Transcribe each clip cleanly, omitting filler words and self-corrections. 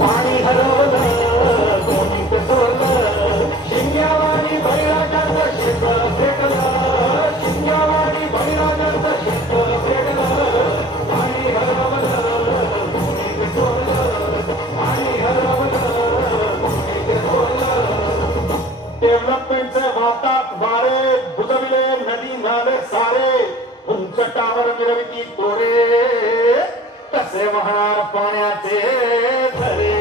पाणी हरवलं कोणी पेटवलं शिंग्यावाणी बैराजाचं शेत पेटलं शिंग्यावाणी बैराजाचं शेत पेटलं पाणी हरवलं कोणी पेटवलं पाणी हरवलं कोणी पेटवलं डेव्हलपमेंटचे वाहतात वारे बुजविले नदी नाले सारे उंच टावर मिरविती तोरे कसे वाहणार पाण्याचे झरे.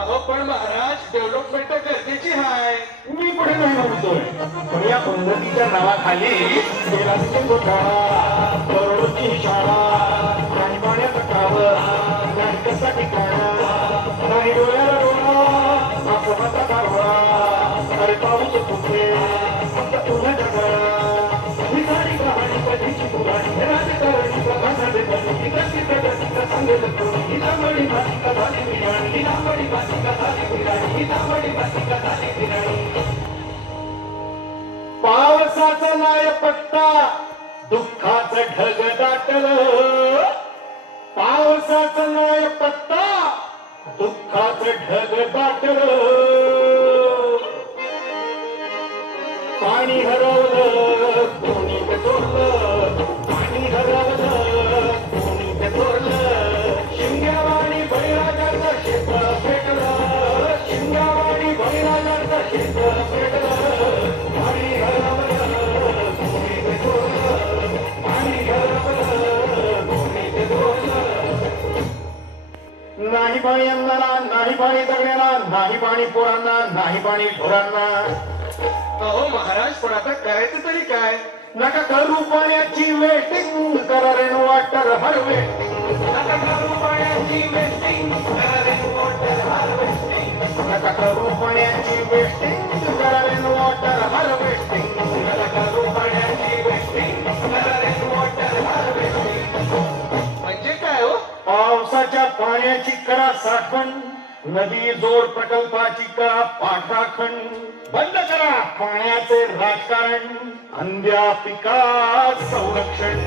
अहो पण महाराज डेव्हलपमेंट गरजेची आहे. मी पुढे नाही म्हणतोय पण या उन्नतीच्या नावाखाली तेलाची घोटाळा करोडोची शाळा नाही पाण्याचं कावं नाही कसा ठिकाणा नाही डोळ्याला डोळा माणसाचा कारभार अरे पाऊस फुटे फक्त तुला जगाळा ही सारी कहाणी कधीची पुराणी राजकारणी प्रभासाडे बनी कशी प्रगती सांगेल कोणी ही लांबडी भाषिका झाली बिराणी ही लांबडी भाषिका झाली बिराणी ही लांबडी भाषिका झाली बिराणी. पावसाचा नाय पट्टा दुःखाचं ढग दाटलं पावसाचं नाय पट्टा दुःखाचं ढग दाटलं पाणी हरवलं कोणी पेटवलं पाणी हरवलं कोणी पेटवलं शिंग्यावाणी बैराजाचं शेत पेटलं शिंग्यावाणी बैराजाचं शेत पेटलं पाणी हरवलं कोणी पेटवलं पाणी हरवलं कोणी पेटवलं. नाही पाणी अन्नाला नाही पाणी जगण्याला नाही पाणी पोरांना नाही पाणी ढोरांना. अहो महाराज पण आता करायचं तरी काय. नका करू पाण्याची वेटिंग करा रेन वॉटर हार्वेस्टिंग नका करू पाण्याची वेस्टिंग करा रेन वॉटर हार्वेस्टिंग नका करू पाण्याची वेस्टिंग करा रेन वॉटर हार्वेस्टिंग नका करू पाण्याची वेस्टिंग करा रेन वॉटर हार्वेस्टिंग. म्हणजे काय हो. पावसाच्या पाण्याची करा साठवण नदी जोड प्रकल्पाची करा पाठराखण बंद करा पाण्याचे राजकारण अंध्या पिका संरक्षण.